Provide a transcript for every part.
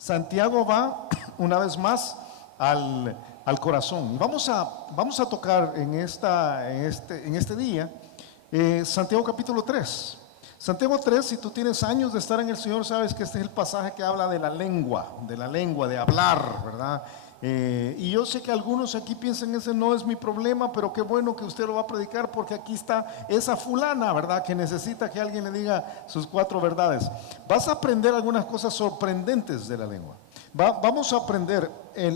Santiago va una vez más al corazón. Y vamos a tocar en este día Santiago capítulo 3. Santiago 3, si tú tienes años de estar en el Señor, sabes que este es el pasaje que habla de la lengua, de hablar, ¿verdad? Y yo sé que algunos aquí piensan, ese no es mi problema, pero qué bueno que usted lo va a predicar, porque aquí está esa fulana, ¿verdad?, que necesita que alguien le diga sus 4 verdades. Vas a aprender algunas cosas sorprendentes de la lengua. Vamos a aprender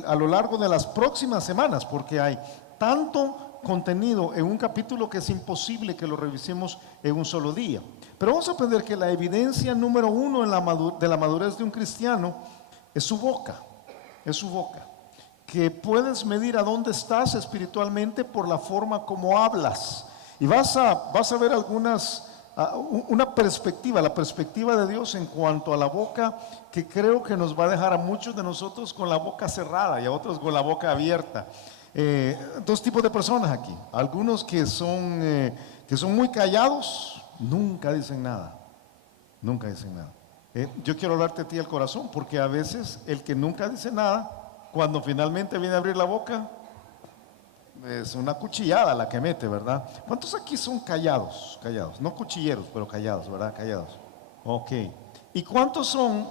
a lo largo de las próximas semanas, porque hay tanto contenido en un capítulo que es imposible que lo revisemos en un solo día. Pero vamos a aprender que la evidencia número 1 de la madurez de un cristiano es su boca, que puedes medir a dónde estás espiritualmente por la forma como hablas. Y vas a ver una perspectiva, la perspectiva de Dios en cuanto a la boca, que creo que nos va a dejar a muchos de nosotros con la boca cerrada y a otros con la boca abierta. 2 tipos de personas aquí: algunos que son muy callados, nunca dicen nada. Yo quiero hablarte a ti al corazón, porque a veces el que nunca dice nada, cuando finalmente viene a abrir la boca, es una cuchillada la que mete, ¿verdad? ¿Cuántos aquí son callados? No cuchilleros, pero callados, ¿verdad? Callados. Ok. ¿Y cuántos son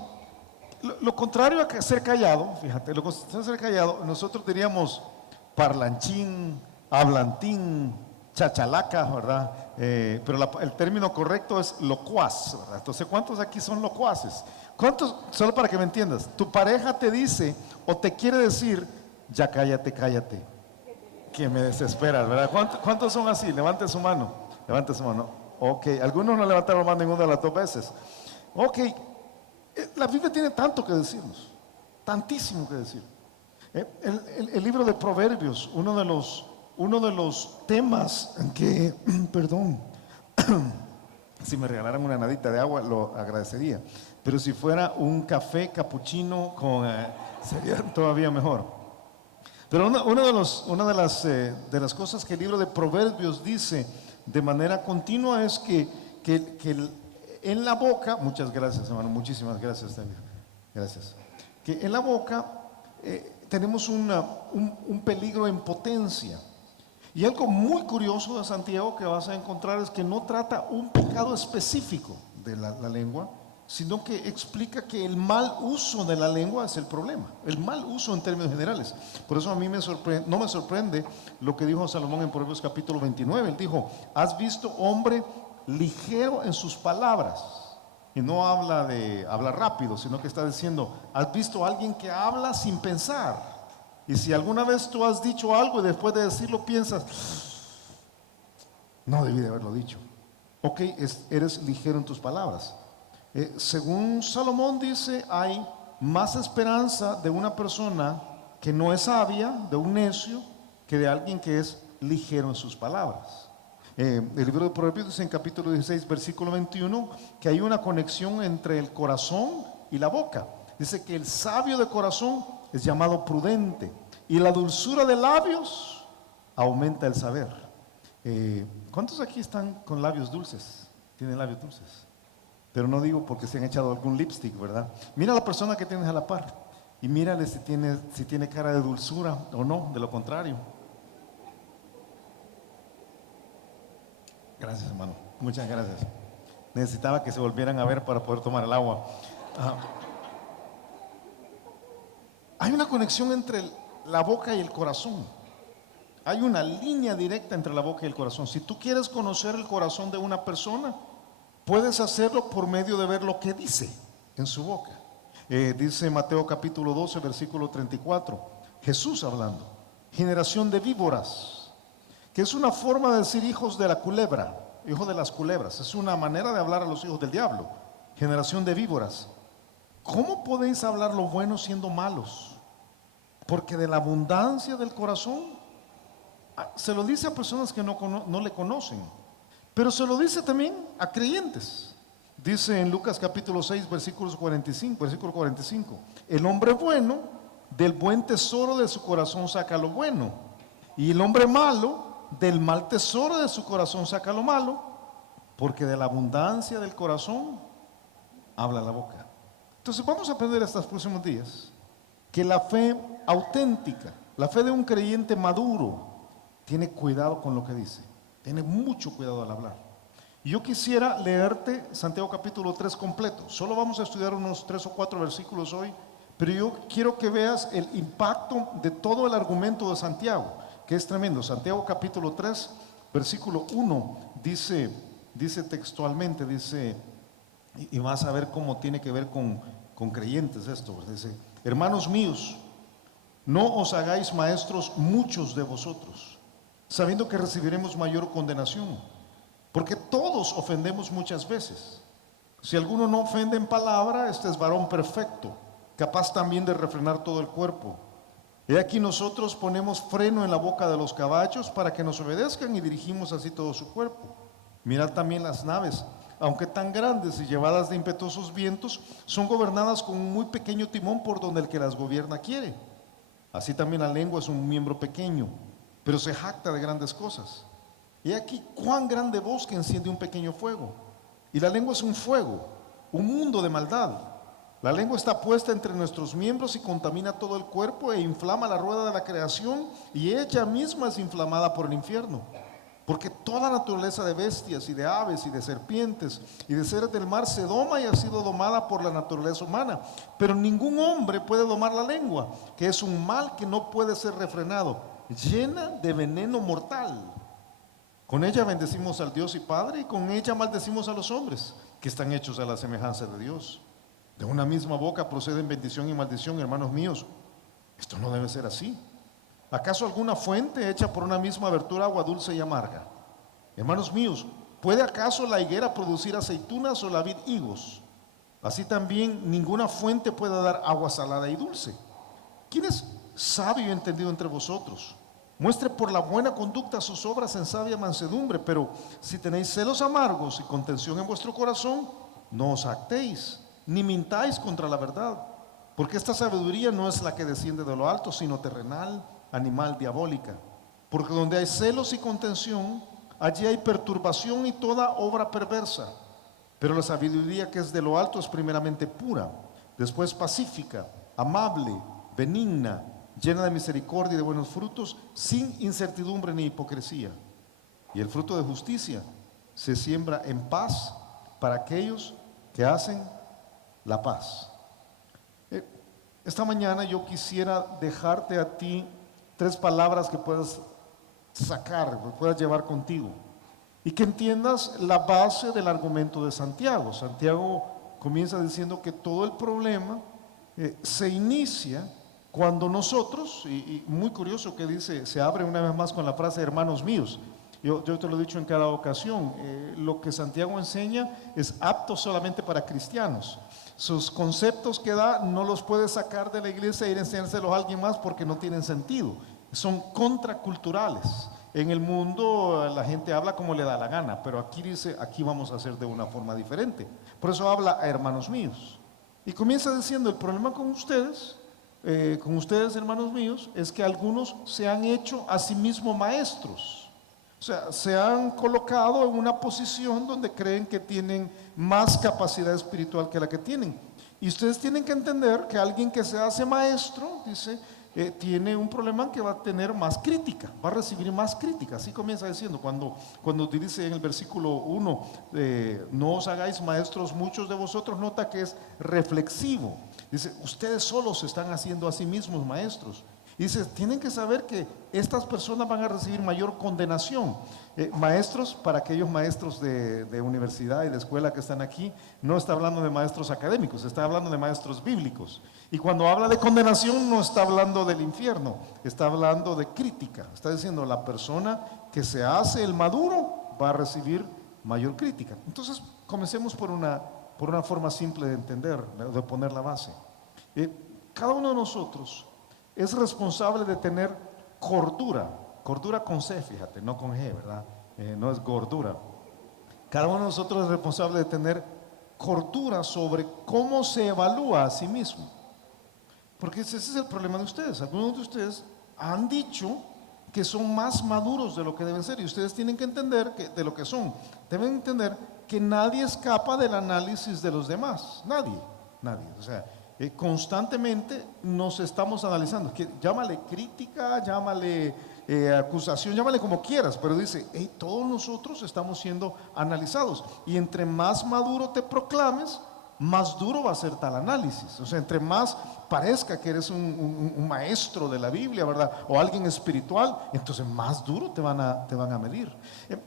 lo contrario a ser callado? Fíjate, lo contrario a ser callado, nosotros diríamos parlanchín, hablantín, chachalaca, ¿verdad? Pero el término correcto es locuaz, ¿verdad? Entonces, ¿cuántos aquí son locuaces? ¿Cuántos, solo para que me entiendas, tu pareja te dice o te quiere decir, ya cállate, que me desesperas, ¿verdad? ¿Cuántos son así? Levante su mano. Ok, algunos no levantaron la mano ninguna de las 2 veces. Ok, la Biblia tiene tanto que decirnos, tantísimo que decir. El libro de Proverbios, uno de los temas que, perdón, si me regalaran una nadita de agua lo agradecería, pero si fuera un café capuchino sería todavía mejor. Pero una de las cosas que el libro de Proverbios dice de manera continua es que en la boca, muchas gracias, hermano, muchísimas gracias también, gracias, que en la boca tenemos un peligro en potencia. Y algo muy curioso de Santiago que vas a encontrar es que no trata un pecado específico de la lengua, sino que explica que el mal uso de la lengua es el problema, el mal uso en términos generales. Por eso a mí no me sorprende lo que dijo Salomón en Proverbios capítulo 29. Él dijo: has visto hombre ligero en sus palabras. Y no habla de hablar rápido, sino que está diciendo: has visto a alguien que habla sin pensar. Y si alguna vez tú has dicho algo y después de decirlo piensas, no debí de haberlo dicho. Ok, eres ligero en tus palabras. Según Salomón dice, hay más esperanza de una persona que no es sabia, de un necio, que de alguien que es ligero en sus palabras. El libro de Proverbios dice en capítulo 16, versículo 21, que hay una conexión entre el corazón y la boca. Dice que el sabio de corazón es llamado prudente, y la dulzura de labios aumenta el saber. ¿Cuántos aquí están con labios dulces? ¿Tienen labios dulces? Pero no digo porque se han echado algún lipstick, ¿verdad? Mira a la persona que tienes a la par y mírale si tiene cara de dulzura o no, de lo contrario. Gracias, hermano, muchas gracias. Necesitaba que se volvieran a ver para poder tomar el agua. Hay una conexión entre la boca y el corazón. Hay una línea directa entre la boca y el corazón. Si tú quieres conocer el corazón de una persona, puedes hacerlo por medio de ver lo que dice en su boca. Dice Mateo capítulo 12, versículo 34, Jesús hablando: generación de víboras, que es una forma de decir hijos de la culebra, hijos de las culebras. Es una manera de hablar a los hijos del diablo. Generación de víboras, ¿cómo podéis hablar lo bueno siendo malos? Porque de la abundancia del corazón, se lo dice a personas que no le conocen, pero se lo dice también a creyentes. Dice en Lucas capítulo 6, versículo 45, el hombre bueno del buen tesoro de su corazón saca lo bueno, y el hombre malo del mal tesoro de su corazón saca lo malo, porque de la abundancia del corazón habla la boca. Entonces vamos a aprender estos próximos días que la fe auténtica, la fe de un creyente maduro, tiene cuidado con lo que dice, tiene mucho cuidado al hablar. Y yo quisiera leerte Santiago capítulo 3 completo. Solo vamos a estudiar unos 3 o 4 versículos hoy, pero yo quiero que veas el impacto de todo el argumento de Santiago, que es tremendo. Santiago capítulo 3, versículo 1, dice textualmente, y vas a ver cómo tiene que ver con creyentes esto. Dice: hermanos míos, no os hagáis maestros muchos de vosotros, sabiendo que recibiremos mayor condenación, porque todos ofendemos muchas veces. Si alguno no ofende en palabra, este es varón perfecto, capaz también de refrenar todo el cuerpo. He aquí nosotros ponemos freno en la boca de los caballos para que nos obedezcan, y dirigimos así todo su cuerpo. Mirad también las naves, aunque tan grandes y llevadas de impetuosos vientos, son gobernadas con un muy pequeño timón por donde el que las gobierna quiere. Así también la lengua es un miembro pequeño, pero se jacta de grandes cosas. He aquí cuán grande bosque enciende un pequeño fuego. Y la lengua es un fuego, un mundo de maldad. La lengua está puesta entre nuestros miembros y contamina todo el cuerpo e inflama la rueda de la creación, y ella misma es inflamada por el infierno. Porque toda naturaleza de bestias y de aves y de serpientes y de seres del mar se doma y ha sido domada por la naturaleza humana. Pero ningún hombre puede domar la lengua, que es un mal que no puede ser refrenado, llena de veneno mortal. Con ella bendecimos al Dios y Padre, y con ella maldecimos a los hombres, que están hechos a la semejanza de Dios. De una misma boca proceden bendición y maldición. Hermanos míos, esto no debe ser así. ¿Acaso alguna fuente hecha por una misma abertura agua dulce y amarga? Hermanos míos, ¿puede acaso la higuera producir aceitunas o la vid higos? Así también ninguna fuente puede dar agua salada y dulce. ¿Quién es sabio y entendido entre vosotros? Muestre por la buena conducta sus obras en sabia mansedumbre. Pero si tenéis celos amargos y contención en vuestro corazón, no os jactéis, ni mintáis contra la verdad. Porque esta sabiduría no es la que desciende de lo alto, sino terrenal, animal, diabólica. Porque donde hay celos y contención, allí hay perturbación y toda obra perversa. Pero la sabiduría que es de lo alto es primeramente pura, después pacífica, amable, benigna, llena de misericordia y de buenos frutos, sin incertidumbre ni hipocresía. Y el fruto de justicia se siembra en paz para aquellos que hacen la paz. Esta mañana yo quisiera dejarte a ti 3 palabras que puedas sacar, que puedas llevar contigo, y que entiendas la base del argumento de Santiago. Santiago comienza diciendo que todo el problema se inicia cuando nosotros, y muy curioso que dice, se abre una vez más con la frase hermanos míos. Yo te lo he dicho en cada ocasión, lo que Santiago enseña es apto solamente para cristianos. Sus conceptos que da no los puede sacar de la iglesia e ir a enseñárselos a alguien más, porque no tienen sentido, son contraculturales. En el mundo la gente habla como le da la gana, pero aquí dice, aquí vamos a hacer de una forma diferente. Por eso habla a hermanos míos. Y comienza diciendo, el problema con ustedes hermanos míos, es que algunos se han hecho a sí mismos maestros. O sea, se han colocado en una posición donde creen que tienen más capacidad espiritual que la que tienen. Y ustedes tienen que entender que alguien que se hace maestro, dice, tiene un problema que va a tener más crítica, va a recibir más crítica. Así comienza diciendo, cuando dice en el versículo 1, no os hagáis maestros muchos de vosotros, nota que es reflexivo. Dice, ustedes solos se están haciendo a sí mismos maestros. Y dice, tienen que saber que estas personas van a recibir mayor condenación. Maestros, para aquellos maestros de universidad y de escuela que están aquí, no está hablando de maestros académicos, está hablando de maestros bíblicos. Y cuando habla de condenación no está hablando del infierno, está hablando de crítica. Está diciendo, la persona que se hace el maduro va a recibir mayor crítica. Entonces, comencemos por una forma simple de entender, de poner la base. Cada uno de nosotros es responsable de tener cordura con C, fíjate, no con G, ¿verdad? No es gordura. Cada uno de nosotros es responsable de tener cordura sobre cómo se evalúa a sí mismo. Porque ese es el problema de ustedes. Algunos de ustedes han dicho que son más maduros de lo que deben ser, y ustedes tienen que entender que de lo que son. Deben entender que nadie escapa del análisis de los demás, nadie. nadie. O sea, constantemente nos estamos analizando. Llámale crítica, llámale acusación, llámale como quieras, pero dice, hey, todos nosotros estamos siendo analizados. Y entre más maduro te proclames, más duro va a ser tal análisis. O sea, entre más parezca que eres un maestro de la Biblia, ¿verdad? O alguien espiritual, entonces más duro te van a medir.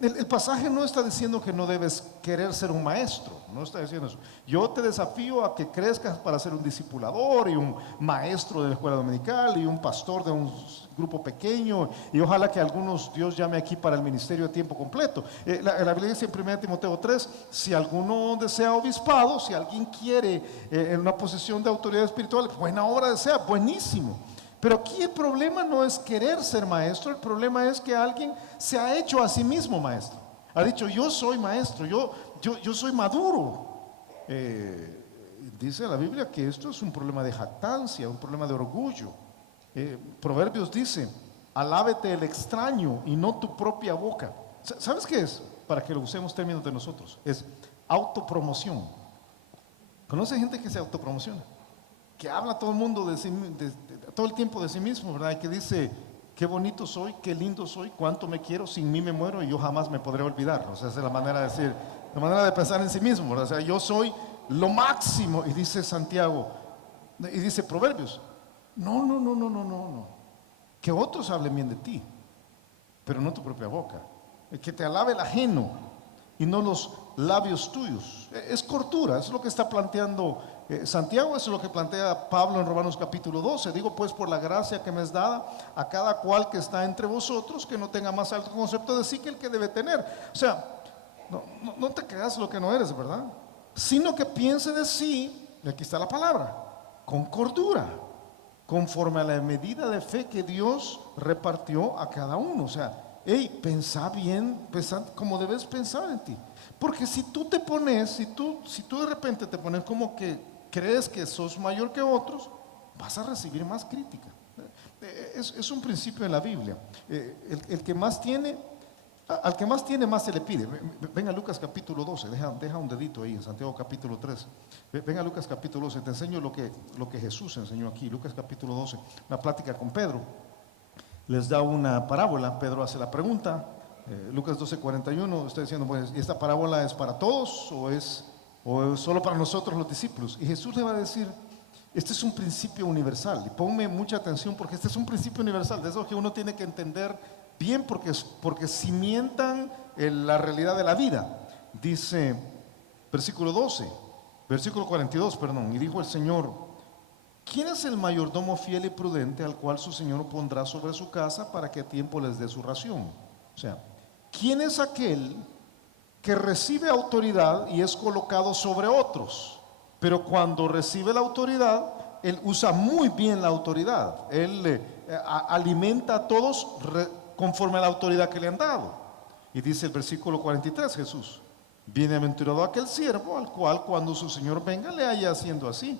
El pasaje no está diciendo que no debes querer ser un maestro, no está diciendo eso. Yo te desafío a que crezcas para ser un discipulador y un maestro de la escuela dominical y un pastor de un grupo pequeño, y ojalá que algunos Dios llame aquí para el ministerio de tiempo completo. La Biblia dice en 1 Timoteo 3, si alguno desea obispado, si alguien quiere en una posición de autoridad espiritual, buena obra desea, buenísimo. Pero aquí el problema no es querer ser maestro, el problema es que alguien se ha hecho a sí mismo maestro. Ha dicho, yo soy maestro, yo soy maduro. Dice la Biblia que esto es un problema de jactancia, un problema de orgullo. Proverbios dice, alábete el extraño y no tu propia boca. ¿Sabes qué es? Para que lo usemos términos de nosotros, es autopromoción. ¿Conoce gente que se autopromociona? Que habla todo el mundo todo el tiempo de sí mismo, ¿verdad? Y que dice, qué bonito soy, qué lindo soy, cuánto me quiero, sin mí me muero y yo jamás me podré olvidar. O sea, esa es la manera de decir, la manera de pensar en sí mismo, ¿verdad? O sea, yo soy lo máximo. Y dice Santiago, y dice Proverbios, no. Que otros hablen bien de ti, pero no tu propia boca. Que te alabe el ajeno y no los labios tuyos. Es cordura, eso es lo que está planteando Santiago, eso es lo que plantea Pablo en Romanos capítulo 12. Digo pues, por la gracia que me es dada, a cada cual que está entre vosotros, que no tenga más alto concepto de sí que el que debe tener. O sea, no te creas lo que no eres, ¿verdad? Sino que piense de sí, y aquí está la palabra, con cordura, conforme a la medida de fe que Dios repartió a cada uno. O sea, hey, pensá bien, pensá como debes pensar en ti. Porque si tú te pones, si tú de repente te pones como que crees que sos mayor que otros, vas a recibir más crítica. Es un principio en la Biblia. El que más tiene, al que más tiene, más se le pide. Ven a Lucas capítulo 12, deja un dedito ahí en Santiago capítulo 3. Ven a Lucas capítulo 12, te enseño lo que Jesús enseñó aquí. Lucas capítulo 12, una plática con Pedro. Les da una parábola, Pedro hace la pregunta. Lucas 12:41 está diciendo, pues, ¿y esta parábola es para todos o es solo para nosotros los discípulos? Y Jesús le va a decir, este es un principio universal, y ponme mucha atención porque este es un principio universal, de eso que uno tiene que entender bien porque cimientan la realidad de la vida. Dice, versículo 42, perdón, y dijo el Señor, ¿quién es el mayordomo fiel y prudente al cual su Señor pondrá sobre su casa para que a tiempo les dé su ración? O sea, ¿quién es aquel que recibe autoridad y es colocado sobre otros? Pero cuando rcibe la autoridad, él usa muy bien la autoridad. Él alimenta a todos conforme a la autoridad que le han dado. Y dice el versículo 43, Jesús, bienaventurado aquel siervo al cual cuando su Señor venga le haya haciendo así.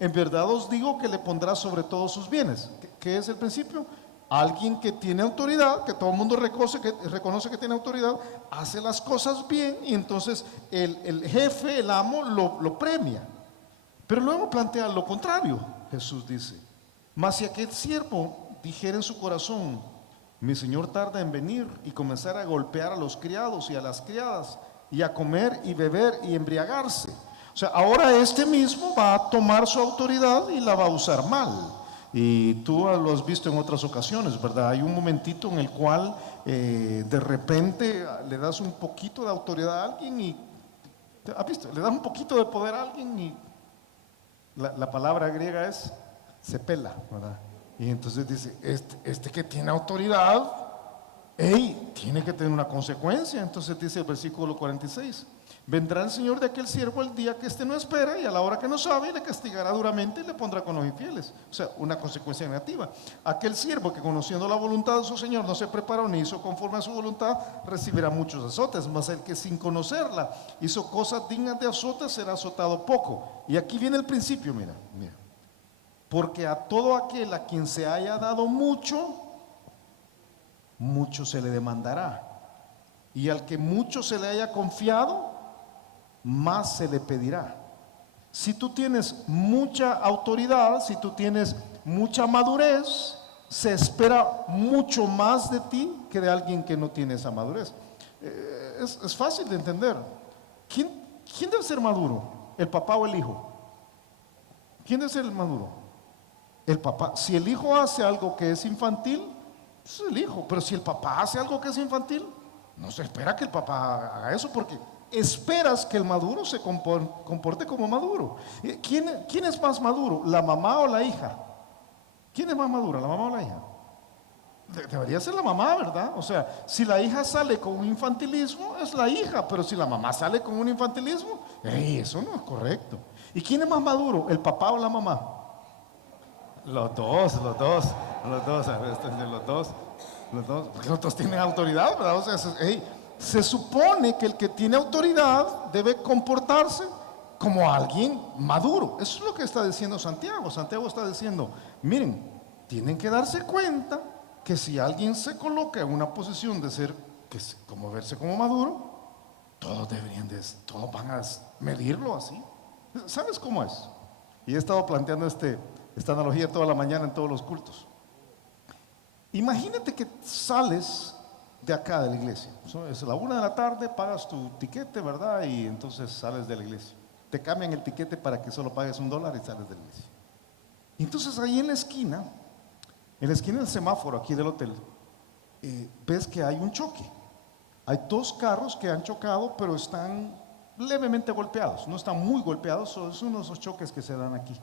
En verdad os digo que le pondrá sobre todos sus bienes. ¿Qué es el principio? Alguien que tiene autoridad, que todo el mundo reconoce que tiene autoridad, hace las cosas bien y entonces el jefe, el amo, lo premia. Pero luego plantea lo contrario. Jesús dice, mas si aquel siervo dijera en su corazón, mi señor tarda en venir, y comenzar a golpear a los criados y a las criadas, y a comer y beber y embriagarse. O sea, ahora este mismo va a tomar su autoridad y la va a usar mal. Y tú lo has visto en otras ocasiones, ¿verdad? Hay un momentito en el cual de repente le das un poquito de autoridad a alguien y, ¿has visto? Le das un poquito de poder a alguien y la palabra griega es se pela, ¿verdad? Y entonces dice, este que tiene autoridad, tiene que tener una consecuencia. Entonces dice el versículo 46, vendrá el Señor de aquel siervo el día que éste no espera y a la hora que no sabe, y le castigará duramente y le pondrá con los infieles. O sea, una consecuencia negativa. Aquel siervo que conociendo la voluntad de su Señor no se preparó ni hizo conforme a su voluntad, recibirá muchos azotes. Mas el que sin conocerla hizo cosas dignas de azotes será azotado poco. Y aquí viene el principio, mira. Porque a todo aquel a quien se haya dado mucho, mucho se le demandará. Y al que mucho se le haya confiado, más se le pedirá. Si tú tienes mucha autoridad, si tú tienes mucha madurez, se espera mucho más de ti que de alguien que no tiene esa madurez. Es fácil de entender. ¿Quién debe ser maduro? ¿El papá o el hijo? ¿Quién debe ser el maduro? El papá. Si el hijo hace algo que es infantil, es el hijo. Pero si el papá hace algo que es infantil, no se espera que el papá haga eso, porque esperas que el maduro se comporte como maduro. ¿Quién es más maduro? ¿La mamá o la hija? ¿Quién es más madura, la mamá o la hija? Debería ser la mamá, ¿verdad? O sea, si la hija sale con un infantilismo, es la hija, pero si la mamá sale con un infantilismo, eso no es correcto. ¿Y quién es más maduro, el papá o la mamá? Los dos, porque los dos tienen autoridad, ¿verdad? O sea, se supone que el que tiene autoridad debe comportarse como alguien maduro. Eso es lo que está diciendo Santiago. Santiago está diciendo, miren, tienen que darse cuenta que si alguien se coloca en una posición de ser, como verse como maduro, todos van a medirlo así. ¿Sabes cómo es? Y he estado planteando esta analogía toda la mañana en todos los cultos. Imagínate que sales de acá de la iglesia. Es la 1 de la tarde, pagas tu tiquete, ¿verdad? Y entonces sales de la iglesia. Te cambian el tiquete para que solo pagues $1 y sales de la iglesia. Y entonces ahí en la esquina del semáforo aquí del hotel, ves que hay un choque. Hay 2 carros que han chocado, pero están levemente golpeados. No están muy golpeados, son unos esos choques que se dan aquí.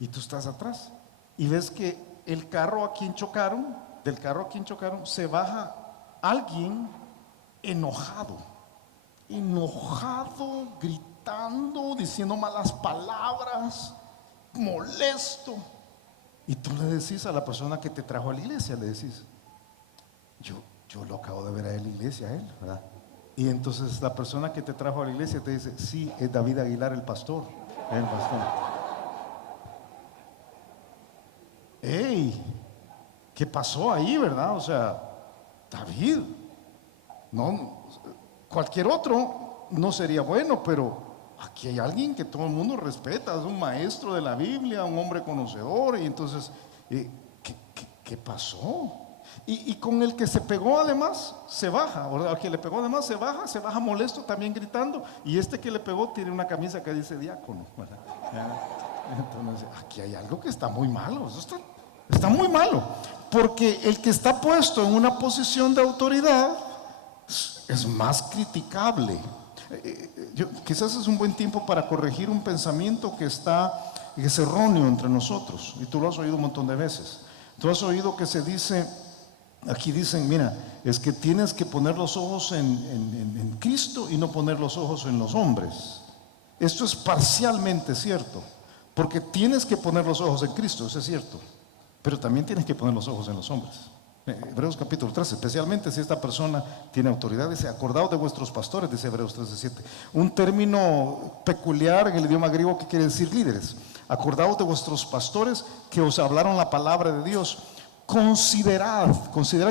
Y tú estás atrás. Y ves que del carro a quien chocaron, se baja alguien enojado, gritando, diciendo malas palabras, molesto. Y tú le decís a la persona que te trajo a la iglesia, le decís, yo lo acabo de ver a él en la iglesia, a él, ¿verdad? Y entonces la persona que te trajo a la iglesia te dice, sí, es David Aguilar, el pastor. ¡Ey! ¿Qué pasó ahí, verdad? O sea, David, no, cualquier otro no sería bueno, pero aquí hay alguien que todo el mundo respeta, es un maestro de la Biblia, un hombre conocedor, y entonces, ¿qué pasó? Y con el que se pegó además, se baja, ¿verdad? Al que le pegó además se baja molesto también gritando, y este que le pegó tiene una camisa que dice diácono, ¿verdad? Entonces, aquí hay algo que está muy malo, eso está muy malo, porque el que está puesto en una posición de autoridad es más criticable. Quizás es un buen tiempo para corregir un pensamiento que es erróneo entre nosotros, y tú lo has oído un montón de veces. Tú has oído que se dice, aquí dicen, mira, es que tienes que poner los ojos en Cristo y no poner los ojos en los hombres. Esto es parcialmente cierto, porque tienes que poner los ojos en Cristo, eso es cierto, pero también tienes que poner los ojos en los hombres. Hebreos capítulo 13, especialmente si esta persona tiene autoridad, dice, acordaos de vuestros pastores, dice Hebreos 13:7. Un término peculiar en el idioma griego que quiere decir líderes. Acordaos de vuestros pastores que os hablaron la palabra de Dios. Considerad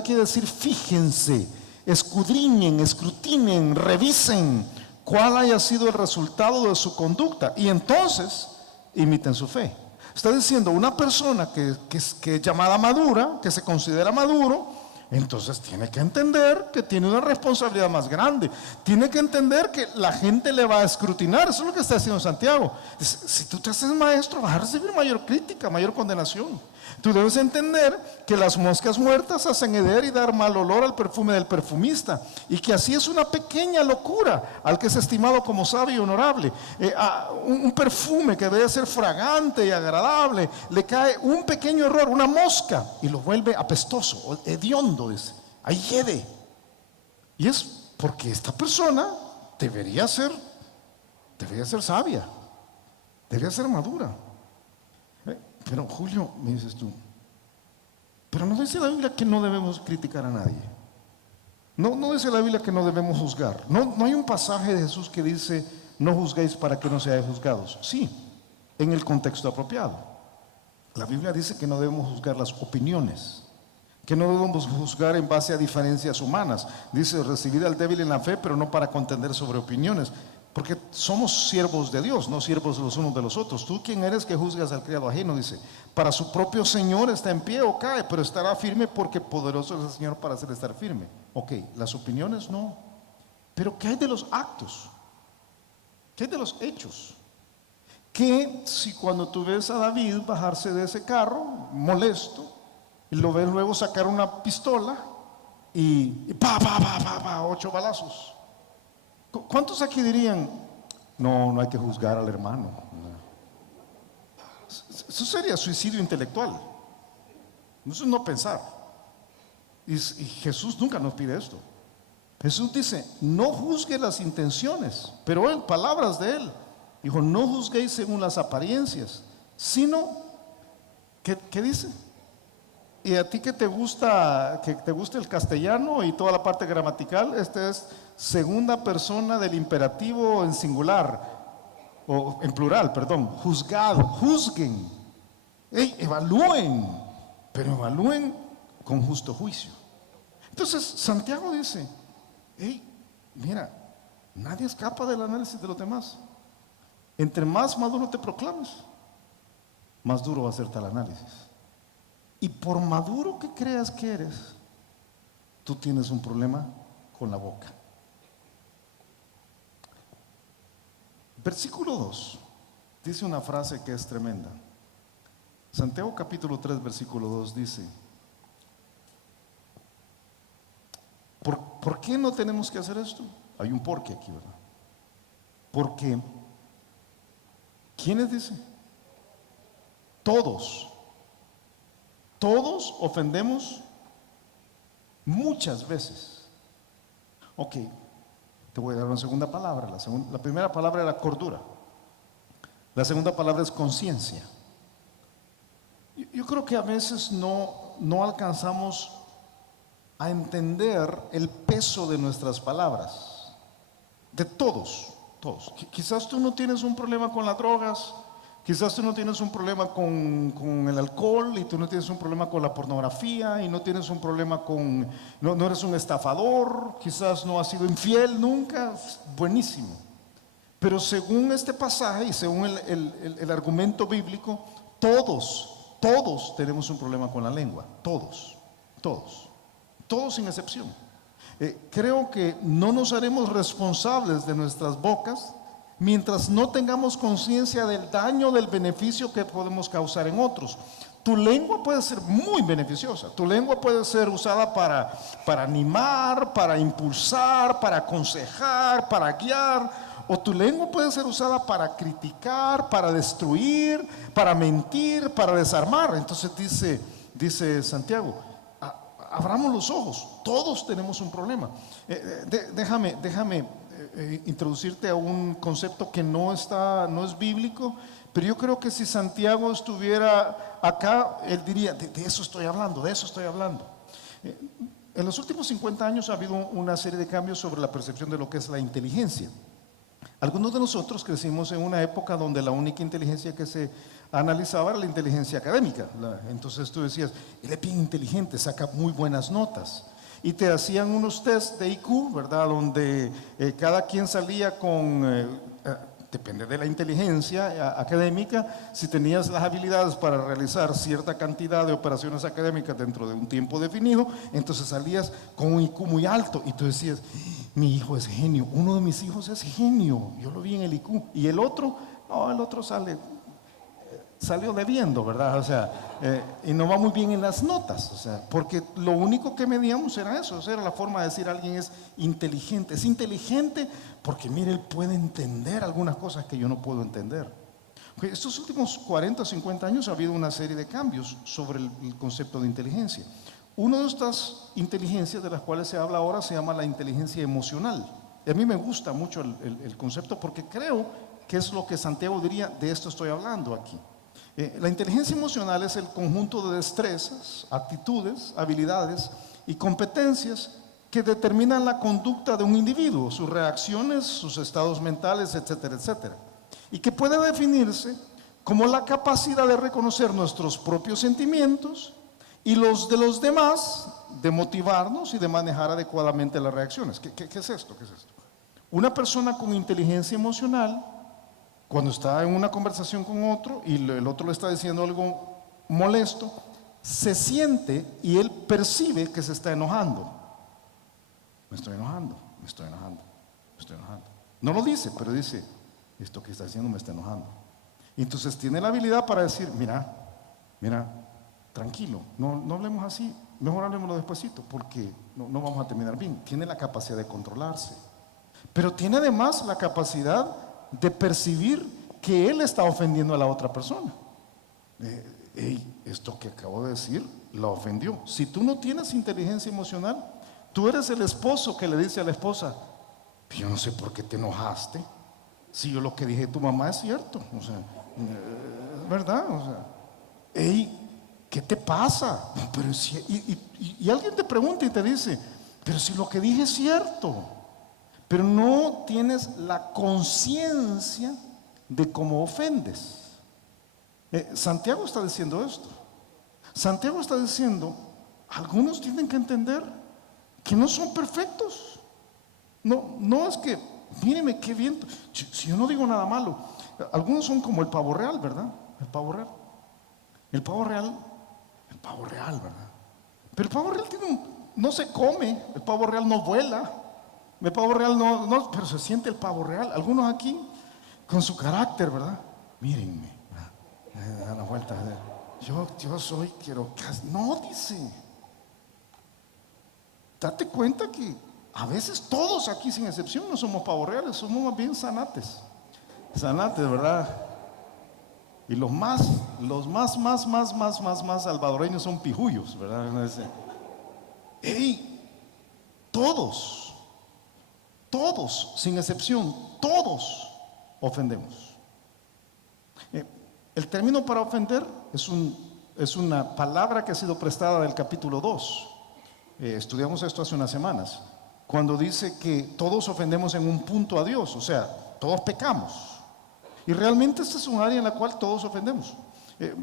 quiere decir fíjense, escudriñen, escrutinen, revisen cuál haya sido el resultado de su conducta y entonces imiten su fe. Está diciendo una persona que es llamada madura, que se considera maduro, entonces tiene que entender que tiene una responsabilidad más grande. Tiene que entender que la gente le va a escrutinar. Eso es lo que está haciendo Santiago. Dice, si tú te haces maestro, vas a recibir mayor crítica, mayor condenación. Tú debes entender que las moscas muertas hacen heder y dar mal olor al perfume del perfumista, y que así es una pequeña locura al que es estimado como sabio y honorable. Un perfume que debe ser fragante y agradable, le cae un pequeño error, una mosca, y lo vuelve apestoso, hediondo, dice, ahí hiede. Y es porque esta persona debería ser sabia, debería ser madura. Pero Julio, me dices tú, pero no dice la Biblia que no debemos criticar a nadie. No dice la Biblia que no debemos juzgar. No hay un pasaje de Jesús que dice, no juzguéis para que no seáis juzgados. Sí, en el contexto apropiado. La Biblia dice que no debemos juzgar las opiniones, que no debemos juzgar en base a diferencias humanas. Dice, recibid al débil en la fe, pero no para contender sobre opiniones. Porque somos siervos de Dios, no siervos los unos de los otros. ¿Tú quién eres que juzgas al criado ajeno? Dice, para su propio Señor está en pie o cae, pero estará firme porque poderoso es el Señor para hacer estar firme. Ok, las opiniones no. Pero ¿qué hay de los actos? ¿Qué hay de los hechos? Que si cuando tú ves a David bajarse de ese carro, molesto, y lo ves luego sacar una pistola y pa, 8 balazos. ¿Cuántos aquí dirían, no hay que juzgar al hermano? Eso sería suicidio intelectual. Eso es no pensar. Y Jesús nunca nos pide esto. Jesús dice, no juzgue las intenciones, pero en palabras de él, dijo, no juzguéis según las apariencias, sino, ¿qué dice? Y a ti que te gusta el castellano y toda la parte gramatical, esta es segunda persona del imperativo en singular, o en plural, perdón, juzgado, juzguen, evalúen, pero evalúen con justo juicio. Entonces Santiago dice, mira, nadie escapa del análisis de los demás. Entre más maduro te proclames, más duro va a ser tal análisis. Y por maduro que creas que eres, tú tienes un problema con la boca. Versículo 2 dice una frase que es tremenda. Santiago capítulo 3 versículo 2 dice, ¿por qué no tenemos que hacer esto? Hay un porqué aquí, ¿verdad? Porque ¿quiénes dice? Todos ofendemos muchas veces. Ok, te voy a dar una segunda palabra. La primera palabra era cordura. La segunda palabra es conciencia. Yo creo que a veces no alcanzamos a entender el peso de nuestras palabras. De todos. Quizás tú no tienes un problema con las drogas. Quizás tú no tienes un problema con el alcohol, y tú no tienes un problema con la pornografía, y no tienes un problema no eres un estafador, quizás no has sido infiel nunca, buenísimo. Pero según este pasaje y según el argumento bíblico, todos tenemos un problema con la lengua, todos sin excepción. Creo que no nos haremos responsables de nuestras bocas mientras no tengamos conciencia del daño, del beneficio que podemos causar en otros. Tu lengua puede ser muy beneficiosa. Tu lengua puede ser usada para animar, para impulsar, para aconsejar, para guiar. O tu lengua puede ser usada para criticar, para destruir, para mentir, para desarmar. Entonces dice Santiago, abramos los ojos. Todos tenemos un problema. Déjame introducirte a un concepto que no es bíblico, pero yo creo que si Santiago estuviera acá, él diría, de eso estoy hablando. En los últimos 50 años ha habido una serie de cambios sobre la percepción de lo que es la inteligencia. Algunos de nosotros crecimos en una época donde la única inteligencia que se analizaba era la inteligencia académica. Entonces tú decías, él es bien inteligente, saca muy buenas notas. Y te hacían unos test de IQ, ¿verdad? Donde cada quien salía depende de la inteligencia académica, si tenías las habilidades para realizar cierta cantidad de operaciones académicas dentro de un tiempo definido, entonces salías con un IQ muy alto y tú decías, mi hijo es genio, uno de mis hijos es genio, yo lo vi en el IQ. Y el otro, no, el otro salió debiendo, ¿verdad? O sea, y no va muy bien en las notas, o sea, porque lo único que medíamos era eso, o sea, era la forma de decir alguien es inteligente. Es inteligente porque, mire, él puede entender algunas cosas que yo no puedo entender. Estos últimos 40 o 50 años ha habido una serie de cambios sobre el concepto de inteligencia. Una de estas inteligencias de las cuales se habla ahora se llama la inteligencia emocional. Y a mí me gusta mucho el concepto porque creo que es lo que Santiago diría, de esto estoy hablando aquí. La inteligencia emocional es el conjunto de destrezas, actitudes, habilidades y competencias que determinan la conducta de un individuo, sus reacciones, sus estados mentales, etcétera, etcétera. Y que puede definirse como la capacidad de reconocer nuestros propios sentimientos y los de los demás, de motivarnos y de manejar adecuadamente las reacciones. ¿Qué es esto? Una persona con inteligencia emocional, cuando está en una conversación con otro y el otro le está diciendo algo molesto, se siente y él percibe que se está enojando. Me estoy enojando, me estoy enojando, me estoy enojando. No lo dice, pero dice, esto que está diciendo me está enojando. Y entonces tiene la habilidad para decir, mira, tranquilo, no hablemos así, mejor hablemoslo despacito, porque no vamos a terminar bien. Tiene la capacidad de controlarse, pero tiene además la capacidad de percibir que él está ofendiendo a la otra persona. Esto que acabo de decir la ofendió. Si tú no tienes inteligencia emocional, tú eres el esposo que le dice a la esposa, yo no sé por qué te enojaste, si yo lo que dije de tu mamá es cierto, o sea, ¿verdad? O sea, ¿qué te pasa? Pero si, y alguien te pregunta y te dice, pero si lo que dije es cierto, pero no tienes la conciencia de cómo ofendes. Santiago está diciendo esto. Santiago está diciendo, algunos tienen que entender que no son perfectos. No es que, míreme qué bien, si yo no digo nada malo. Algunos son como el pavo real, ¿verdad? El pavo real, ¿verdad? Pero el pavo real no se come, el pavo real no vuela, el pavo real no, pero se siente el pavo real. Algunos aquí con su carácter, ¿verdad? Mírenme, da la vuelta. Yo soy, quiero que no, dice. Date cuenta que a veces todos aquí sin excepción no somos pavos reales, somos más bien zanates, ¿verdad? Y los más salvadoreños son pijullos, ¿verdad? Todos, sin excepción, todos ofendemos. El término para ofender es una palabra que ha sido prestada del capítulo 2. Estudiamos esto hace unas semanas, cuando dice que todos ofendemos en un punto a Dios, o sea, todos pecamos. Y realmente esta es un área en la cual todos ofendemos.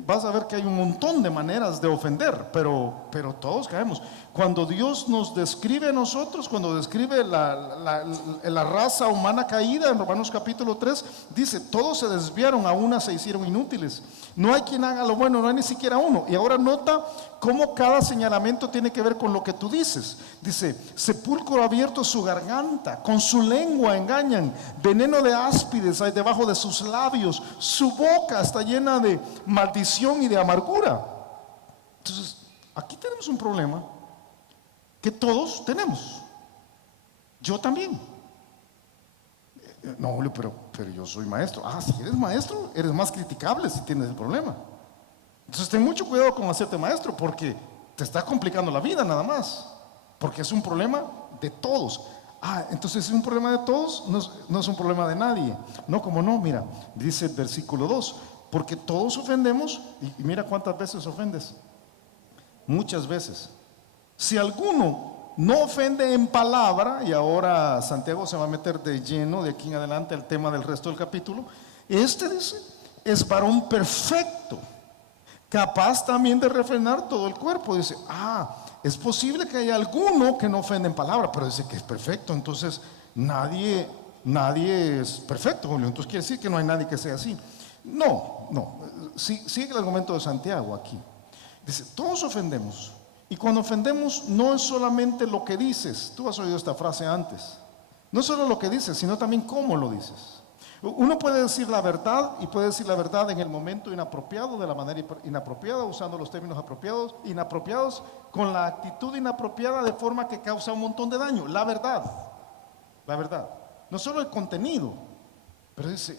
Vas a ver que hay un montón de maneras de ofender, pero todos caemos. Cuando Dios nos describe a nosotros, cuando describe la raza humana caída en Romanos capítulo 3, dice, todos se desviaron, a una se hicieron inútiles. No hay quien haga lo bueno, no hay ni siquiera uno. Y ahora nota cómo cada señalamiento tiene que ver con lo que tú dices. Dice, sepulcro abierto su garganta, con su lengua engañan, veneno de áspides hay debajo de sus labios, su boca está llena de maldición y de amargura. Entonces, aquí tenemos un problema que todos tenemos. Yo también. No, Julio, pero yo soy maestro. Si eres maestro, eres más criticable si tienes el problema. Entonces ten mucho cuidado con hacerte maestro, porque te está complicando la vida nada más, porque es un problema de todos. Entonces es un problema de todos, no es un problema de nadie. No, como no, mira, dice el versículo 2, porque todos ofendemos, y mira cuántas veces ofendes. Muchas veces. Si alguno no ofende en palabra, y ahora Santiago se va a meter de lleno de aquí en adelante al tema del resto del capítulo, dice, es varón perfecto, capaz también de refrenar todo el cuerpo. Dice, es posible que haya alguno que no ofende en palabra, pero dice que es perfecto. Entonces nadie es perfecto, Julio. Entonces quiere decir que no hay nadie que sea así. No, sigue el argumento de Santiago aquí. Dice, todos ofendemos. Y cuando ofendemos no es solamente lo que dices. Tú has oído esta frase antes. No es solo lo que dices, sino también cómo lo dices. Uno puede decir la verdad, y puede decir la verdad en el momento inapropiado, de la manera inapropiada, usando los términos inapropiados, con la actitud inapropiada, de forma que causa un montón de daño. La verdad. No solo el contenido, pero dice,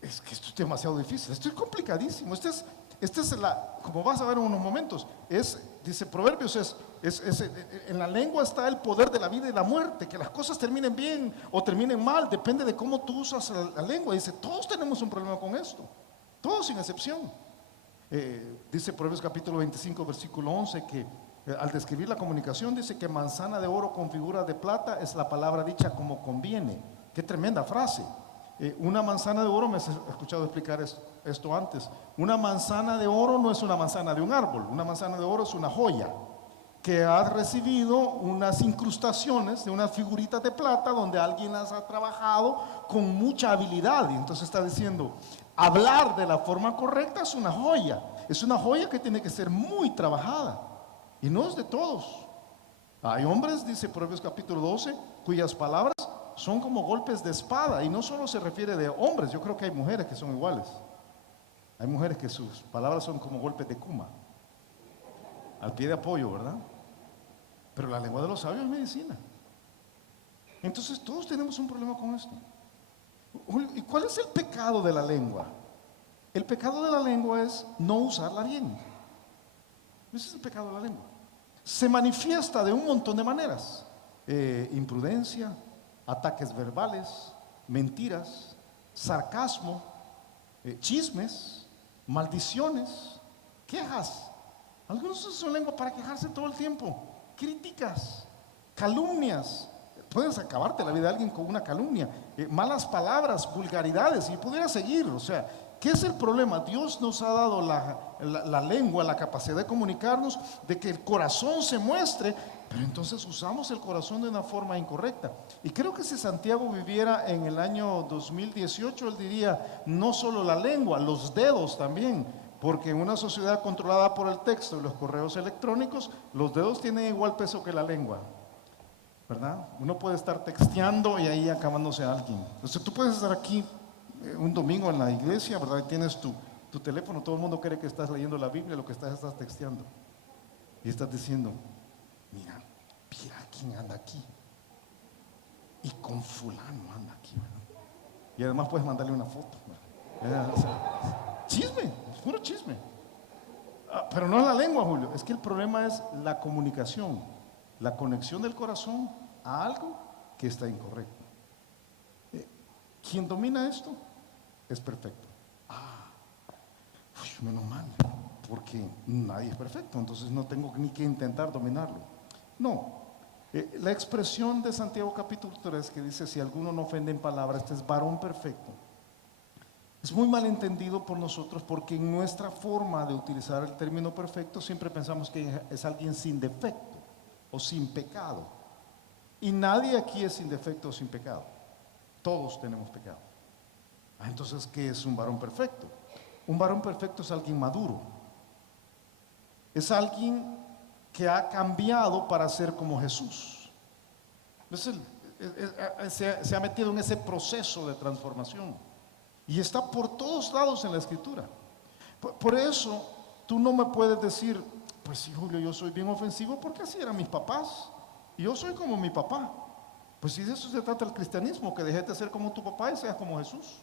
es que esto es demasiado difícil, esto es complicadísimo, como vas a ver en unos momentos, dice Proverbios, en la lengua está el poder de la vida y la muerte, que las cosas terminen bien o terminen mal, depende de cómo tú usas la lengua. Dice, todos tenemos un problema con esto, todos sin excepción. Dice Proverbios capítulo 25 versículo 11 que al describir la comunicación dice que manzana de oro con figura de plata es la palabra dicha como conviene. Qué tremenda frase. Una manzana de oro, me has escuchado explicar esto antes. Una manzana de oro no es una manzana de un árbol, una manzana de oro es una joya. que has recibido unas incrustaciones de unas figuritas de plata donde alguien las ha trabajado con mucha habilidad. Y entonces está diciendo, hablar de la forma correcta es una joya que tiene que ser muy trabajada. Y no es de todos. Hay hombres, dice Proverbios capítulo 12, cuyas palabras son como golpes de espada. Y no solo se refiere de hombres, yo creo que hay mujeres que son iguales. Hay mujeres que sus palabras son como golpes de cuma, al pie de apoyo, ¿verdad? Pero la lengua de los sabios es medicina. Entonces todos tenemos un problema con esto. ¿Y cuál es el pecado de la lengua? El pecado de la lengua es no usarla bien. Ese es el pecado de la lengua. Se manifiesta de un montón de maneras. Imprudencia, ataques verbales, mentiras, sarcasmo, chismes, maldiciones, quejas. Algunos usan su lengua para quejarse todo el tiempo. Críticas, calumnias. Puedes acabarte la vida de alguien con una calumnia, malas palabras, vulgaridades, y pudiera seguir. O sea, ¿qué es el problema? Dios nos ha dado la lengua, la capacidad de comunicarnos, de que el corazón se muestre, pero entonces usamos el corazón de una forma incorrecta. Y creo que si Santiago viviera en el año 2018, él diría, no solo la lengua, los dedos también. Porque en una sociedad controlada por el texto y los correos electrónicos, los dedos tienen igual peso que la lengua, ¿verdad? Uno puede estar texteando y ahí acabándose a alguien. Entonces tú puedes estar aquí un domingo en la iglesia, ¿verdad? Y tienes tu teléfono, todo el mundo cree que estás leyendo la Biblia, lo que estás texteando. Y estás diciendo, mira quién anda aquí. Y con fulano anda aquí, ¿verdad? Y además puedes mandarle una foto, ¿verdad? O sea, chisme, puro chisme. Pero no es la lengua, Julio, es que el problema es la comunicación, la conexión del corazón a algo que está incorrecto. Quien domina esto es perfecto. Menos mal, porque nadie es perfecto, entonces no tengo ni que intentar dominarlo. No, la expresión de Santiago capítulo 3 que dice, si alguno no ofende en palabra, este es varón perfecto, es muy mal entendido por nosotros, porque en nuestra forma de utilizar el término perfecto siempre pensamos que es alguien sin defecto o sin pecado. Y nadie aquí es sin defecto o sin pecado. Todos tenemos pecado. Entonces, ¿qué es un varón perfecto? Un varón perfecto es alguien maduro. Es alguien que ha cambiado para ser como Jesús. Se ha metido en ese proceso de transformación. Y está por todos lados en la Escritura. Por eso tú no me puedes decir, pues sí, Julio, yo soy bien ofensivo porque así eran mis papás. Y yo soy como mi papá. Pues si de eso se trata el cristianismo, que dejes de ser como tu papá y seas como Jesús.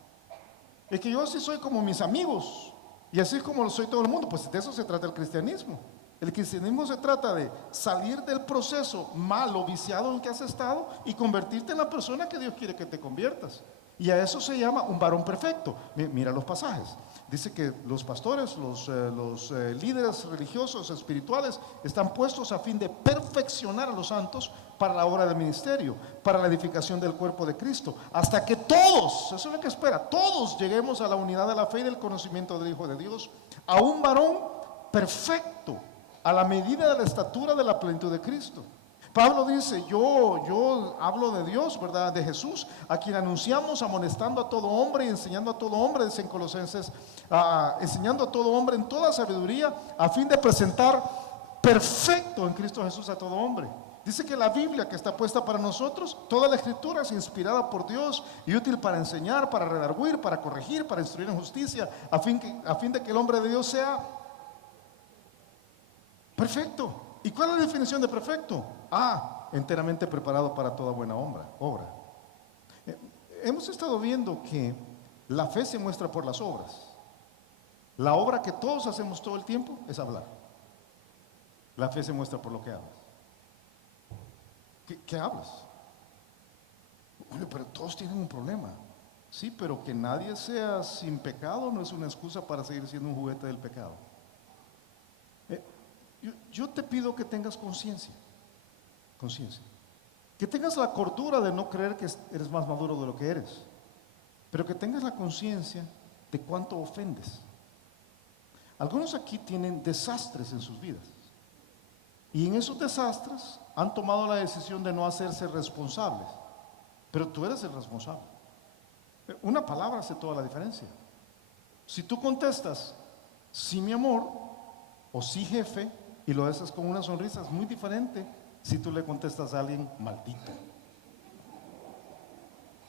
Es que yo así soy como mis amigos y así como lo soy todo el mundo. Pues de eso se trata el cristianismo. El cristianismo se trata de salir del proceso malo, viciado en que has estado y convertirte en la persona que Dios quiere que te conviertas. Y a eso se llama un varón perfecto. Mira los pasajes. Dice que los pastores, los líderes religiosos, espirituales, están puestos a fin de perfeccionar a los santos para la obra del ministerio, para la edificación del cuerpo de Cristo, hasta que todos, eso es lo que espera, todos lleguemos a la unidad de la fe y del conocimiento del Hijo de Dios, a un varón perfecto, a la medida de la estatura de la plenitud de Cristo. Pablo dice, yo hablo de Dios, ¿verdad? De Jesús, a quien anunciamos amonestando a todo hombre y enseñando a todo hombre, dice en Colosenses, enseñando a todo hombre en toda sabiduría, a fin de presentar perfecto en Cristo Jesús a todo hombre. Dice que la Biblia que está puesta para nosotros, toda la escritura es inspirada por Dios y útil para enseñar, para redarguir, para corregir, para instruir en justicia, a fin de que el hombre de Dios sea perfecto. ¿Y cuál es la definición de perfecto? Enteramente preparado para toda buena obra. Hemos estado viendo que la fe se muestra por las obras. La obra que todos hacemos todo el tiempo es hablar. La fe se muestra por lo que hablas. ¿Qué hablas? Bueno, pero todos tienen un problema. Sí, pero que nadie sea sin pecado no es una excusa para seguir siendo un juguete del pecado. Yo te pido que tengas conciencia, que tengas la cordura de no creer que eres más maduro de lo que eres, pero que tengas la conciencia de cuánto ofendes. Algunos aquí tienen desastres en sus vidas, Y en esos desastres han tomado la decisión de no hacerse responsables. Pero tú eres el responsable. Una palabra hace toda la diferencia. Si tú contestas, sí mi amor, o sí jefe, y lo haces con una sonrisa, es muy diferente si tú le contestas a alguien maldito.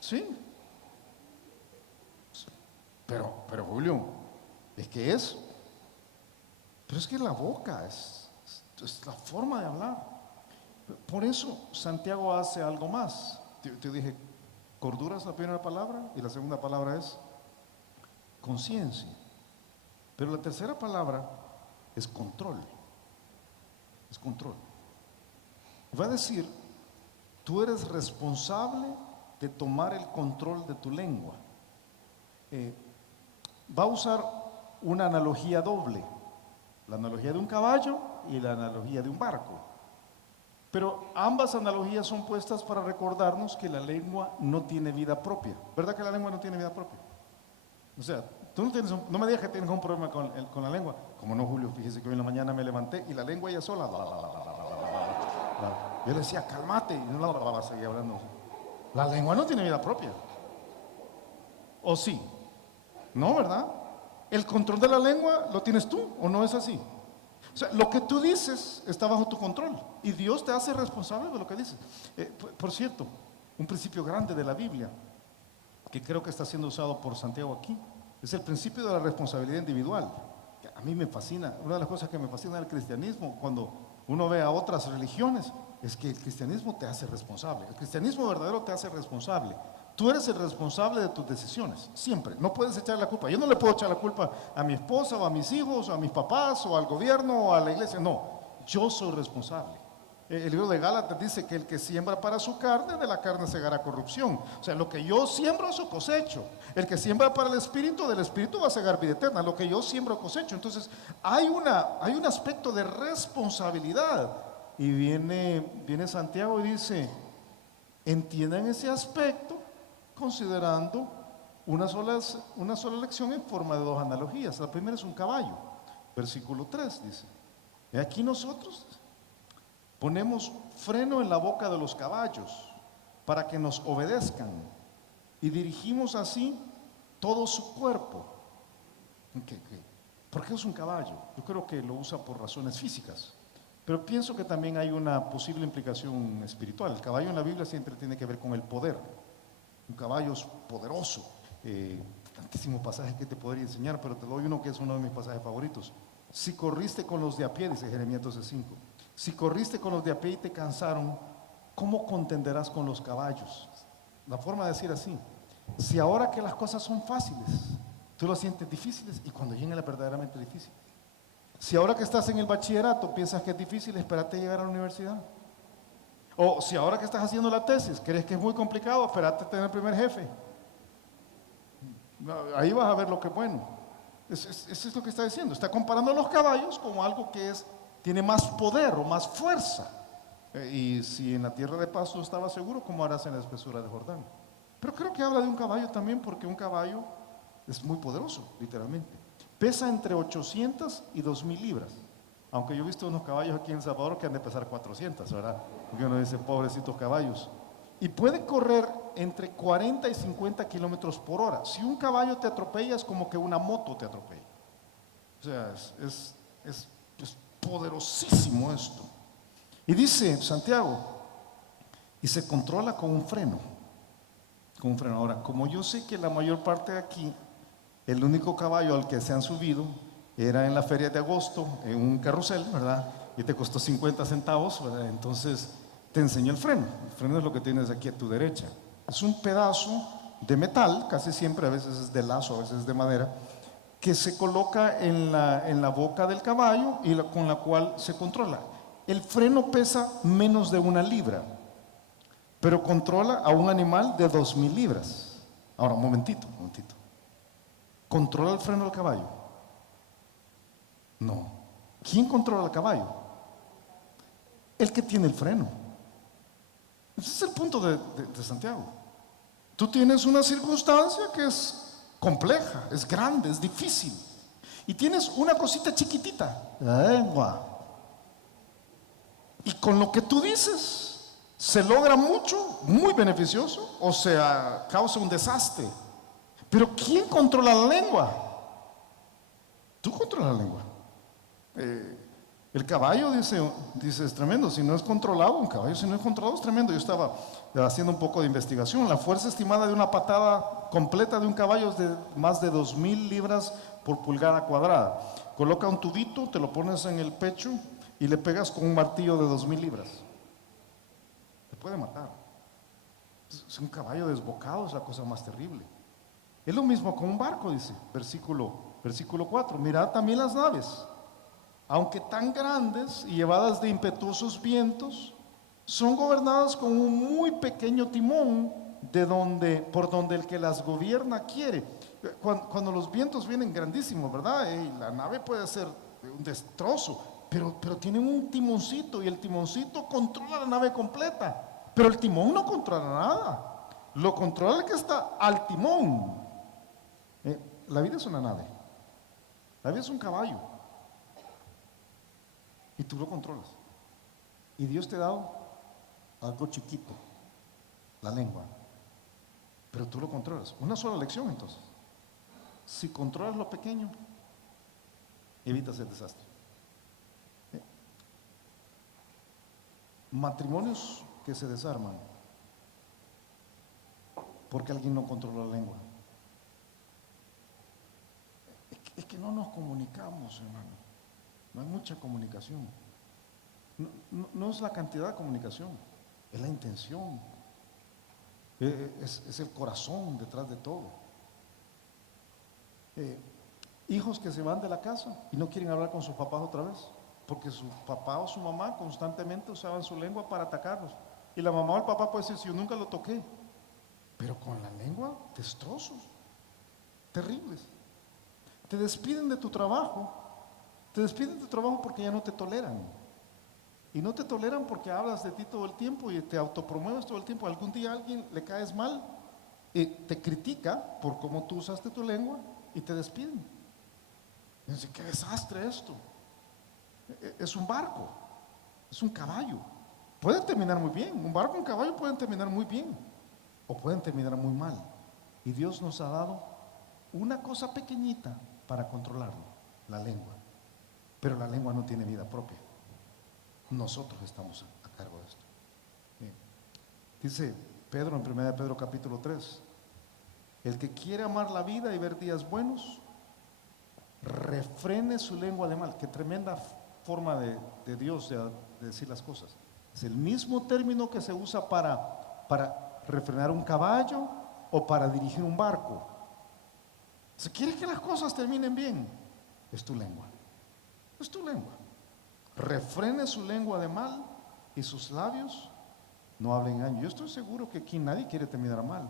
Sí. Pero Julio, es que eso. Pero es que la boca es la forma de hablar. Por eso Santiago hace algo más. Te dije, cordura es la primera palabra y la segunda palabra es conciencia. Pero la tercera palabra es control. Es control. Va a decir, tú eres responsable de tomar el control de tu lengua. Va a usar una analogía doble, la analogía de un caballo y la analogía de un barco. Pero ambas analogías son puestas para recordarnos que la lengua no tiene vida propia. ¿Verdad que la lengua no tiene vida propia? O sea, tú no me digas que tienes un problema con la lengua. Como no, Julio, fíjese que hoy en la mañana me levanté y la lengua ella sola. Yo le decía, cálmate, y no seguía hablando. La lengua no tiene vida propia. ¿O sí? No, ¿verdad? El control de la lengua lo tienes tú, ¿o no es así? O sea, lo que tú dices está bajo tu control y Dios te hace responsable de lo que dices. Por cierto, un principio grande de la Biblia que creo que está siendo usado por Santiago aquí es el principio de la responsabilidad individual. Que a mí me fascina, una de las cosas que me fascina del cristianismo cuando uno ve a otras religiones es que el cristianismo te hace responsable. El cristianismo verdadero te hace responsable. Tú eres el responsable de tus decisiones, siempre. No puedes echar la culpa. Yo no le puedo echar la culpa a mi esposa o a mis hijos o a mis papás o al gobierno o a la iglesia. No, yo soy responsable. El libro de Gálatas dice que el que siembra para su carne, de la carne segará corrupción. O sea, lo que yo siembro, eso cosecho. El que siembra para el espíritu, del espíritu va a segar vida eterna. Lo que yo siembro, cosecho. Entonces, hay un aspecto de responsabilidad. Y viene Santiago y dice, entiendan ese aspecto considerando una sola lección en forma de dos analogías. La primera es un caballo. Versículo 3 dice, y aquí nosotros ponemos freno en la boca de los caballos para que nos obedezcan y dirigimos así todo su cuerpo. ¿Por qué es un caballo? Yo creo que lo usa por razones físicas, pero pienso que también hay una posible implicación espiritual. El caballo en la Biblia siempre tiene que ver con el poder. Un caballo es poderoso. Tantísimos pasajes que te podría enseñar, pero te doy uno que es uno de mis pasajes favoritos. Si corriste con los de a pie, dice Jeremías 12:5, si corriste con los de a pie y te cansaron, ¿cómo contenderás con los caballos? La forma de decir así, si ahora que las cosas son fáciles, tú las sientes difíciles y cuando lleguen la verdaderamente difícil. Si ahora que estás en el bachillerato piensas que es difícil, espérate a llegar a la universidad. O si ahora que estás haciendo la tesis crees que es muy complicado, espérate a tener el primer jefe. Ahí vas a ver lo que es bueno. Eso es lo que está diciendo. Está comparando a los caballos como algo que tiene más poder o más fuerza. Y si en la tierra de pasto estaba seguro, ¿cómo harás en la espesura de Jordán? Pero creo que habla de un caballo también, porque un caballo es muy poderoso, literalmente. Pesa entre 800 y 2000 libras. Aunque yo he visto unos caballos aquí en El Salvador que han de pesar 400, ¿verdad? Porque uno dice, pobrecitos caballos. Y puede correr entre 40 y 50 kilómetros por hora. Si un caballo te atropella, es como que una moto te atropella. O sea, es poderosísimo esto. Y dice Santiago, y se controla con un freno. Con un freno. Ahora, como yo sé que la mayor parte de aquí, el único caballo al que se han subido era en la feria de agosto, en un carrusel, ¿verdad? Y te costó 50 centavos, ¿verdad? Entonces te enseño el freno. El freno es lo que tienes aquí a tu derecha. Es un pedazo de metal, casi siempre, a veces es de lazo, a veces es de madera, que se coloca en la boca del caballo y con la cual se controla. El freno pesa menos de 1 libra, pero controla a un animal de 2000 libras. Ahora, un momentito. ¿Controla el freno del caballo? No. ¿Quién controla el caballo? El que tiene el freno. Ese es el punto de Santiago. Tú tienes una circunstancia que es compleja, es grande, es difícil. Y tienes una cosita chiquitita, la lengua. Y con lo que tú dices, se logra mucho, muy beneficioso, o sea, causa un desastre. Pero ¿quién controla la lengua? Tú controlas la lengua. El caballo, dice, es tremendo. Si no es controlado, un caballo si no es controlado es tremendo. Yo estaba haciendo un poco de investigación. La fuerza estimada de una patada completa de un caballo es de más de 2000 libras por pulgada cuadrada. Coloca un tubito, te lo pones en el pecho y le pegas con un martillo de 2000 libras. Te puede matar. Es un caballo desbocado, es la cosa más terrible. Es lo mismo con un barco, dice, versículo 4. Mirad también las naves, aunque tan grandes y llevadas de impetuosos vientos, son gobernadas con un muy pequeño timón por donde el que las gobierna quiere. Cuando los vientos vienen grandísimos, ¿verdad? La nave puede ser un destrozo, pero tienen un timoncito y el timoncito controla la nave completa. Pero el timón no controla nada, lo controla el que está al timón. La vida es una nave, la vida es un caballo y tú lo controlas. Y Dios te ha dado algo chiquito, la lengua, pero tú lo controlas. Una sola lección entonces. Si controlas lo pequeño, evitas el desastre. Matrimonios que se desarman porque alguien no controla la lengua. Es que no nos comunicamos, hermano. No hay mucha comunicación. No es la cantidad de comunicación, es la intención. Es el corazón detrás de todo. Hijos que se van de la casa y no quieren hablar con sus papás otra vez, porque su papá o su mamá constantemente usaban su lengua para atacarlos. Y la mamá o el papá puede decir, si yo nunca lo toqué, pero con la lengua, destrozos terribles. Te despiden de tu trabajo, porque ya no te toleran. Y no te toleran porque hablas de ti todo el tiempo y te autopromueves todo el tiempo. Algún día a alguien le caes mal y te critica por cómo tú usaste tu lengua y te despiden. Y dicen, qué desastre esto. Es un barco, es un caballo. Puede terminar muy bien, un barco, un caballo pueden terminar muy bien o pueden terminar muy mal. Y Dios nos ha dado una cosa pequeñita para controlarlo, la lengua. Pero la lengua no tiene vida propia. Nosotros estamos a cargo de esto. Bien. Dice Pedro en 1 Pedro capítulo 3, el que quiere amar la vida y ver días buenos, refrene su lengua de mal. Qué tremenda forma de Dios de decir las cosas. Es el mismo término que se usa para refrenar un caballo o para dirigir un barco. Si quieres que las cosas terminen bien, es tu lengua. Es tu lengua. Refrene su lengua de mal y sus labios no hablen engaño. Yo estoy seguro que aquí nadie quiere terminar mal.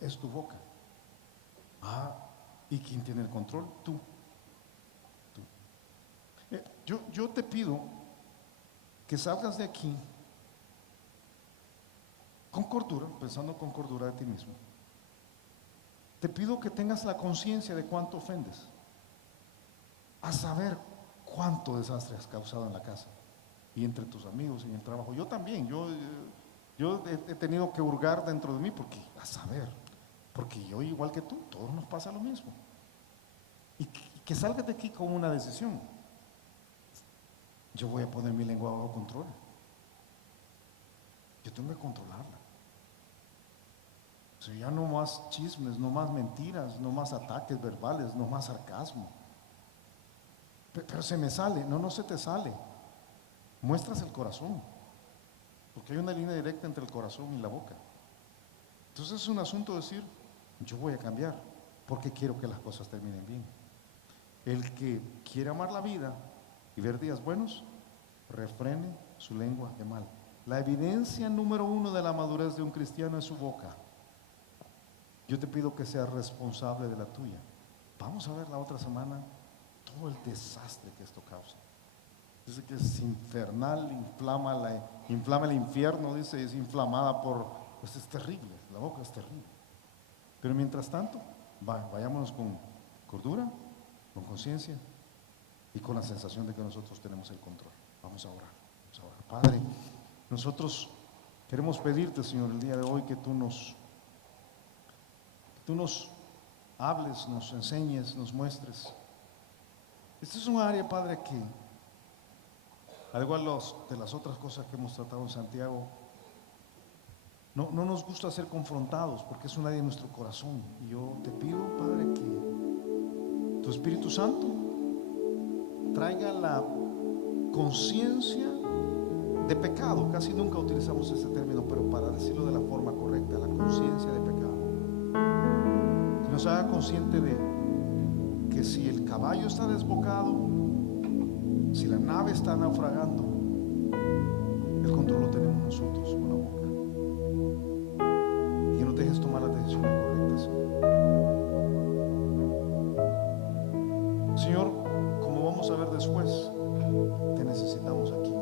Es tu boca. ¿Y quién tiene el control? Tú. Yo te pido que salgas de aquí con cordura, pensando con cordura de ti mismo. Te pido que tengas la conciencia de cuánto ofendes, a saber cuánto desastre has causado en la casa y entre tus amigos y en el trabajo. Yo también, yo he tenido que hurgar dentro de mí porque, a saber, porque yo igual que tú, todos nos pasa lo mismo. Y que salgas de aquí con una decisión. Yo voy a poner mi lengua bajo control. Yo tengo que controlarla. O sea, ya no más chismes, no más mentiras, no más ataques verbales, no más sarcasmo. Pero se me sale. No se te sale. Muestras el corazón, porque hay una línea directa entre el corazón y la boca. Entonces es un asunto de decir, yo voy a cambiar porque quiero que las cosas terminen bien. El que quiere amar la vida y ver días buenos, refrene su lengua de mal. La evidencia número 1 de la madurez de un cristiano es su boca. Yo te pido que seas responsable de la tuya. Vamos a ver la otra semana todo el desastre que esto causa. Dice que es infernal, inflama el infierno, dice, es inflamada pues es terrible, la boca es terrible. Pero mientras tanto, vayámonos con cordura, con conciencia y con la sensación de que nosotros tenemos el control. Vamos a orar. Padre, nosotros queremos pedirte, Señor, el día de hoy que tú nos hables, nos enseñes, nos muestres. Este es un área, Padre, que al igual de las otras cosas que hemos tratado en Santiago, no nos gusta ser confrontados porque es un área de nuestro corazón. Y yo te pido, Padre, que tu Espíritu Santo traiga la conciencia de pecado. Casi nunca utilizamos ese término, pero para decirlo de la forma correcta, la conciencia de pecado. Que nos haga consciente de que si el caballo está desbocado, si la nave está naufragando, el control lo tenemos nosotros con la boca. Y que nos dejes tomar las decisiones correctas, Señor. Señor, como vamos a ver después, te necesitamos aquí.